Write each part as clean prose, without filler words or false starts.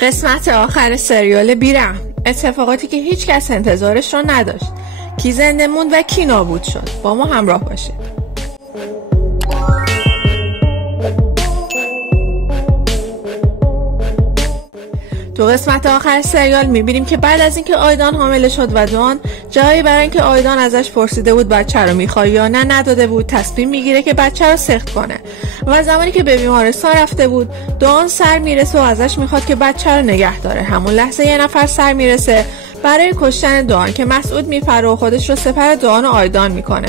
قسمت آخر سریال بیرحم، اتفاقاتی که هیچ کس انتظارش رو نداشت. کی زنده موند و کی نابود شد؟ با ما همراه باشید. تو قسمت آخر سریال میبینیم که بعد از اینکه آیدان حامله شد و دان جایی برای اینکه آیدان ازش پرسیده بود بچه رو میخوای یا نه نداده بود، تصمیم میگیره که بچه رو سخت کنه و زمانی که به بیمارستان رفته بود دان سر میرسه و ازش میخواد که بچه رو نگه داره. همون لحظه یه نفر سر میرسه برای کشتن دان که مسعود میپره و خودش رو سپر دان و آیدان میکنه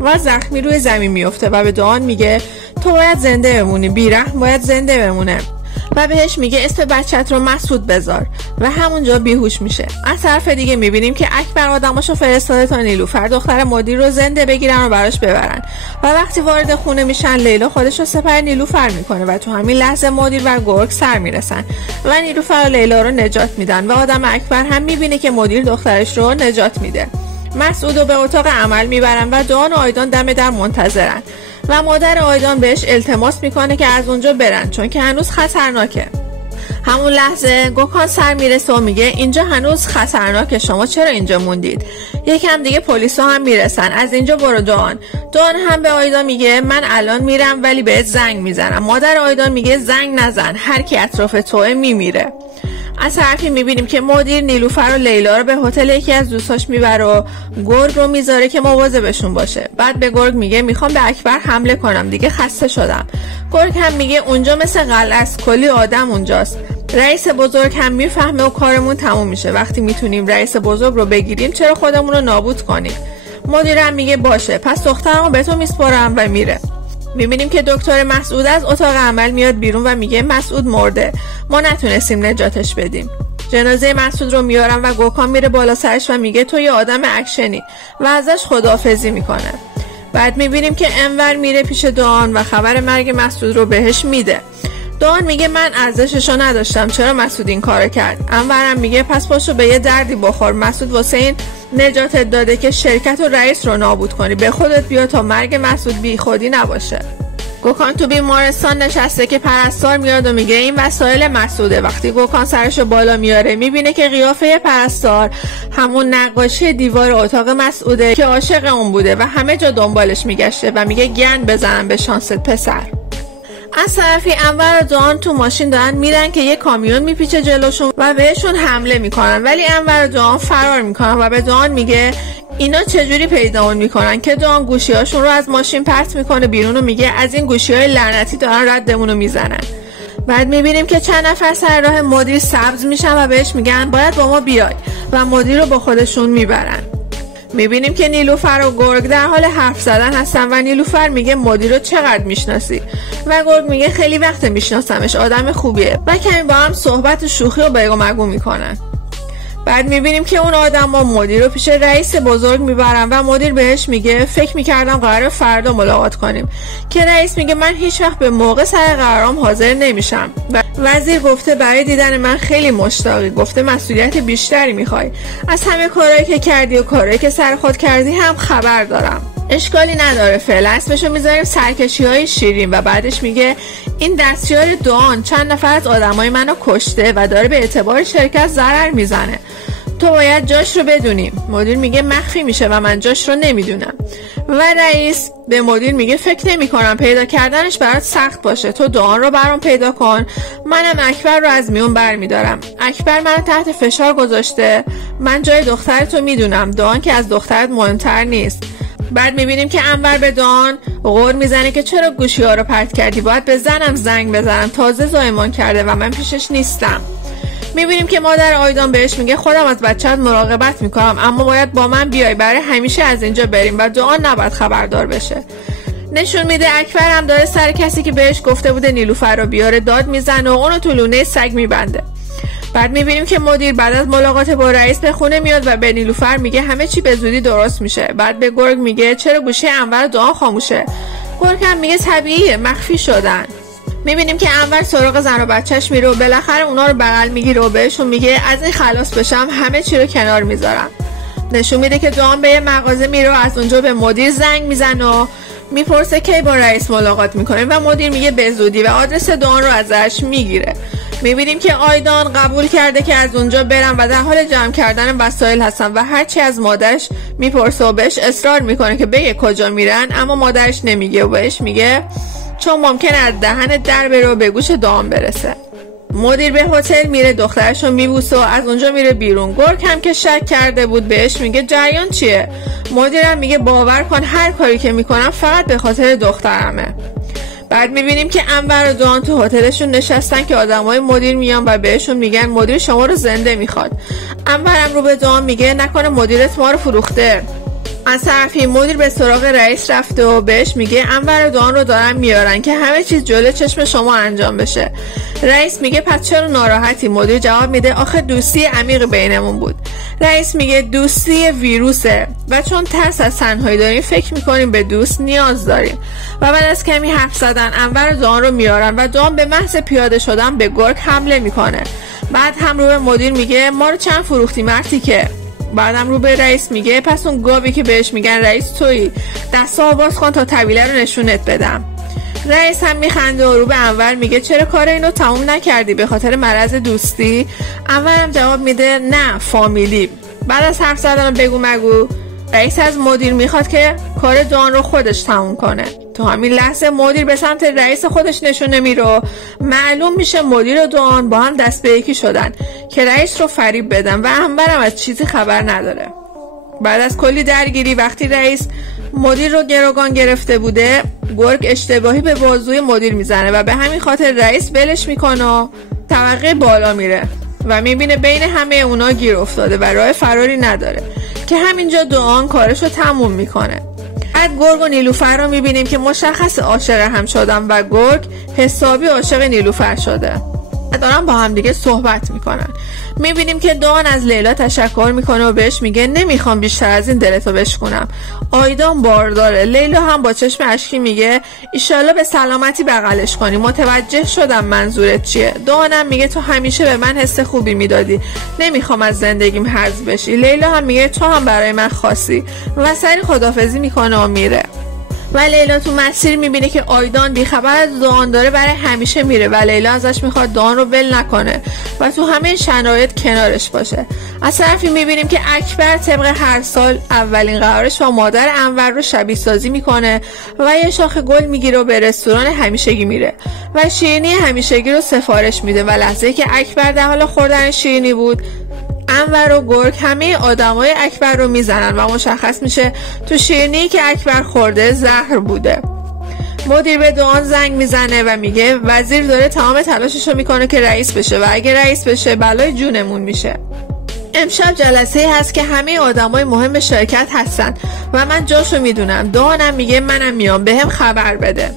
و زخمی روی زمین میفته و به دان میگه تو باید زنده بمونی، بیرحم باید زنده بمونه و بهش میگه اسم بچت رو مسعود بذار و همونجا بیهوش میشه. از طرف دیگه میبینیم که اکبر آدماشو فرستاده تا نیلوفر دختر مدیر رو زنده بگیرن و براش ببرن و وقتی وارد خونه میشن لیلا خودش رو سپر نیلوفر میکنه و تو همین لحظه مدیر و گرگ سر میرسن و نیلوفر و لیلا رو نجات میدن و آدم اکبر هم میبینه که مدیر دخترش رو نجات میده. مسعود رو به اتاق عمل میبرن و دان و آیدان دم در منتظرن و مادر آیدان بهش التماس میکنه که از اونجا برن چون که هنوز خطرناکه. همون لحظه گوکان سر میرسه و میگه اینجا هنوز خطرناکه، شما چرا اینجا موندید؟ یکم دیگه پلیسا هم میرسن، از اینجا برو. دان هم به آیدان میگه من الان میرم ولی بهت زنگ میزنم. مادر آیدان میگه زنگ نزن، هر کی اطراف توئه میمیره. از طرفی میبینیم که مدیر نیلوفر و لیلا رو به هتل یکی از دوستاش میبره و گرگ رو میذاره که مواظبشون باشه. بعد به گرگ میگه میخوام به اکبر حمله کنم، دیگه خسته شدم. گرگ هم میگه اونجا مثل قلعه است، کلی آدم اونجاست. رئیس بزرگ هم میفهمه و کارمون تموم میشه. وقتی میتونیم رئیس بزرگ رو بگیریم چرا خودمون رو نابود کنیم؟ مدیر هم میگه باشه، پس دخترمو به تو میسپارم و میره. میبینیم که دکتر مسعود از اتاق عمل میاد بیرون و میگه مسعود مرده، ما نتونستیم نجاتش بدیم. جنازه مسعود رو میارن و گوکان میره بالا سرش و میگه تو یه آدم اکشنی و ازش خداحافظی میکنه. بعد میبینیم که انور میره پیش دان و خبر مرگ مسعود رو بهش میده. دان میگه من ارزششو نداشتم، چرا مسعود این کارو کرد؟ انورم میگه پس پاشو به یه دردی بخور، مسعود واسه این نجاتت داده که شرکت و رئیس رو نابود کنی، به خودت بیا تا مرگ مسعود بی خودی نباشه. گوکان تو بیمارستان نشسته که پرستار میاد و میگه این وسایل مسعوده. وقتی گوکان سرشو بالا میاره میبینه که قیافه پرستار همون نقاشی دیوار اتاق مسعوده که عاشق اون بوده و همه جا دنبالش میگشته و میگه گند بزنن به شانست پسر. از طرفی انور و دان تو ماشین دارن میرن که یه کامیون میپیچه جلوشون و بهشون حمله میکنن، ولی انور و دان فرار میکنن و به دان میگه اینا چجوری پیدامون میکنن که دان گوشیاشون رو از ماشین پرت میکنه بیرون و میگه از این گوشیهای لعنتی دارن ردمونو میزنن. بعد میبینیم که چند نفر سر راه مدیر سبز میشن و بهش میگن باید با ما بیای و مدیر رو با خودشون میبرن. میبینیم که نیلوفر و گرگ در حال حرف زدن هستن و نیلوفر میگه مدیر رو چقدر میشناسی؟ و گرگ میگه خیلی وقت میشناسمش، آدم خوبیه و کمی با هم صحبت و شوخی و بگو مگو میکنن. بعد میبینیم که اون آدم با مدیر رو پیش رئیس بزرگ میبرن و مدیر بهش میگه فکر میکردم قراره فردا ملاقات کنیم، که رئیس میگه من هیچ وقت به موقع سر قرارم حاضر نمیشم و وزیر گفته برای دیدن من خیلی مشتاقی، گفته مسئولیت بیشتری میخوای، از همه کارهایی که کردی و کارهایی که سر خود کردی هم خبر دارم. اشکالی نداره، فعلا اسمشو میذاریم سرکشی‌های شیرین. و بعدش میگه این دستیار دان چند نفر از آدمای منو کشته و داره به اعتبار شرکت ضرر میزنه، تو باید جاش رو بدونیم. مدیر میگه مخفی میشه و من جاش رو نمیدونم و رئیس به مدیر میگه فکر نمی کنم پیدا کردنش برات سخت باشه، تو دان رو برام پیدا کن، منم اکبر رو از میون برمیدارم. اکبر منو تحت فشار گذاشته، من جای دخترتو میدونم، دان که از دخترت مهمتر نیست. بعد میبینیم که انور به دان غر میزنه که چرا گوشی ها رو پرت کردی، باید به زنم زنگ بزنم، تازه زایمان کرده و من پیشش نیستم. میبینیم که مادر آیدان بهش میگه خودم از بچه‌ت مراقبت میکنم اما باید با من بیای، برای همیشه از اینجا بریم و دان نباید خبردار بشه. نشون میده اکبر هم داره سر کسی که بهش گفته بوده نیلوفر رو بیاره داد میزنه و اونو تو لونه سگ میبنده. بعد میبینیم که مدیر بعد از ملاقات با رئیس به خونه میاد و به نیلوفر میگه همه چی به زودی درست میشه. بعد به گرگ میگه چرا گوشی انور دان خاموشه؟ گرگ هم میگه طبیعیه، مخفی شدن. میبینیم که انور سراغ زن و بچهش میره و بالاخره اونا رو بغل میگیره و بهشون میگه از این خلاص بشم همه چی رو کنار میذارم. نشون میده که دان به یه مغازه میره و از اونجا به مدیر زنگ میزنه و میپرسه کی با رئیس ملاقات میکنه و مدیر میگه به زودی و آدرس دان رو ازش میگیره. میبینیم که آیدان قبول کرده که از اونجا برن و در حال جمع کردن وسایل هستن و هرچی از مادرش میپرسه و بهش اصرار میکنه که بگه کجا میرن، اما مادرش نمیگه و بهش میگه چون ممکنه از دهن در بره و به گوش دام برسه. مدیر به هتل میره، دخترش رو میبوسه و از اونجا میره بیرون. گرگ هم که شک کرده بود بهش میگه جریان چیه؟ مدیرم میگه باور کن هر کاری که میکنم فقط به خاطر دخترمه. بعد میبینیم که انور و دان تو هتلشون نشستن که آدمای مدیر میان و بهشون میگن مدیر شما رو زنده میخواد. انورم رو به دان میگه نکنه مدیرت ما رو فروخته. از طرفی مدیر به سراغ رئیس رفته و بهش میگه انور و دان رو دارن میارن که همه چیز جلوی چشم شما انجام بشه. رئیس میگه پس چرا ناراحتی؟ مدیر جواب میده آخه دوستی عمیق بینمون بود. رئیس میگه دوستی ویروسه و چون ترس از تنهایی داریم فکر میکنیم به دوست نیاز داریم. و بعد از کمی حرف زدن انور و دان رو میارن و دان به محض پیاده شدن به گرگ حمله میکنه. بعد هم رو به مدیر میگه ما رو چند فروختی مرتی که. بعدم رو به رئیس میگه پس اون گاوی که بهش میگن رئیس تویی، دستا باز کن تا طویله رو نشونت بدم. رئیس هم میخنده و رو به انور میگه چرا کار اینو تموم نکردی به خاطر مرض دوستی؟ انور هم جواب میده نه فامیلی. بعد از حرف زدن بگو مگو رئیس از مدیر میخواد که کار دان رو خودش تموم کنه. تو همین لحظه مدیر به سمت رئیس خودش نشونه میره. معلوم میشه مدیر و دان با هم دست به یکی شدن که رئیس رو فریب بدن و انورم از چیزی خبر نداره. بعد از کلی درگیری وقتی رئیس مدیر رو گروگان گرفته بوده، گرگ اشتباهی به بازوی مدیر میزنه و به همین خاطر رئیس ولش میکنه و طبقه بالا میره و میبینه بین همه اونا گیر افتاده و راه فراری نداره که همینجا دان کارش رو تموم میکنه. بعد گرگ و نیلوفر رو میبینیم که مشخص عاشق هم شدن و گرگ حسابی عاشق نیلوفر شده. دارن با هم دیگه صحبت میکنن. میبینیم که دان از لیلا تشکر میکنه و بهش میگه نمیخوام بیشتر از این دلتو بشکنم. آیدان بارداره. لیلا هم با چشم اشکی میگه ایشالا به سلامتی بغلش کنی. متوجه شدم منظورت چیه. دانم میگه تو همیشه به من حس خوبی میدادی، نمیخوام از زندگیم حذف بشی. لیلا هم میگه تو هم برای من خاصی و سری خدافظی میکنه و میره. و لیلا تو مسیر میبینه که آیدان بیخبر از دان داره برای همیشه میره و لیلا ازش میخواد دان رو ول نکنه و تو همه شرایط کنارش باشه. از طرفی میبینیم که اکبر طبق هر سال اولین قرارش با مادر انور رو شبیه سازی میکنه و یه شاخ گل میگیره و به رستوران همیشگی میره و شیرینی همیشگی رو سفارش میده و لحظه که اکبر در حال خوردن شیرینی بود انور و گرگ همه آدمای اکبر رو میزنن و مشخص میشه تو شیرینی که اکبر خورده زهر بوده. مدیر به دان زنگ میزنه و میگه وزیر داره تمام تلاشش رو میکنه که رئیس بشه و اگه رئیس بشه بلای جونمون میشه. امشب جلسه هست که همه آدمای مهم شرکت هستن و من جاشو میدونم. دانم میگه منم میام بهم خبر بده.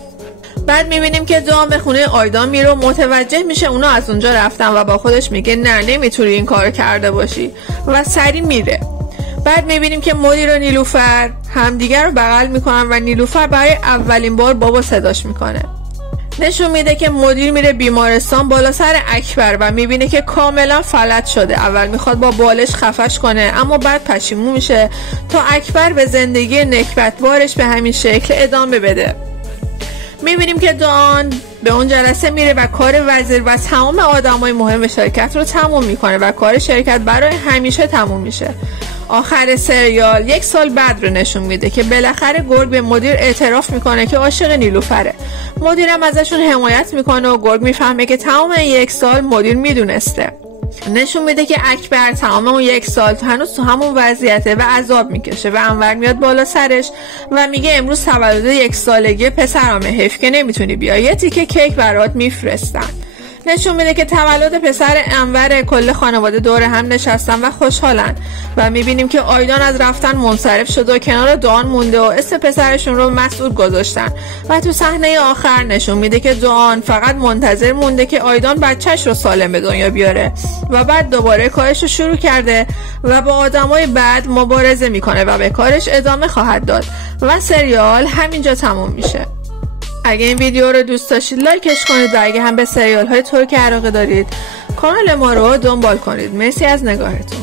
بعد میبینیم که دان به خونه آیدان میره و متوجه میشه اونا از اونجا رفتن و با خودش میگه نه نمیتونی این کار کرده باشی و سری میره. بعد میبینیم که مدیر و نیلوفر همدیگر رو بغل میکنن و نیلوفر برای اولین بار بابا صداش میکنه. نشون میده که مدیر میره بیمارستان بالا سر اکبر و میبینه که کاملا فلج شده. اول میخواد با بالش خفش کنه اما بعد پشیمون میشه تا اکبر به زندگی نکبتبارش به همین شکل ادامه بده. میبینیم که دان به اون جلسه میره و کار وزیر و تمام آدمای مهم شرکت رو تموم میکنه و کار شرکت برای همیشه تموم میشه. آخر سریال 1 سال بعد رو نشون میده که بالاخره گرگ به مدیر اعتراف میکنه که عاشق نیلوفره. مدیرم ازشون حمایت میکنه و گرگ میفهمه که تمام 1 سال مدیر میدونسته. نشون میده که اکبر تمام اون 1 سال هنوز تو همون وضعیته و عذاب میکشه و انور میاد بالا سرش و میگه امروز تولد 1 سالگی پسرمه، حیف که نمیتونی بیای، یه تیکه کیک برات میفرستن. نشون میده که تولد پسر انور، کل خانواده دور هم نشستن و خوشحالن و میبینیم که آیدان از رفتن منصرف شده و کنار دان مونده و اسم پسرشون رو مسعود گذاشتن و تو صحنه آخر نشون میده که دان فقط منتظر مونده که آیدان بچهش رو سالم به دنیا بیاره و بعد دوباره کارش رو شروع کرده و با آدمای بعد مبارزه میکنه و به کارش ادامه خواهد داد و سریال همینجا تموم میشه. اگه این ویدیو رو دوست داشتید لایکش کنید و اگه هم به سریال های ترکی علاقه دارید کانال ما رو دنبال کنید. مرسی از نگاهتون.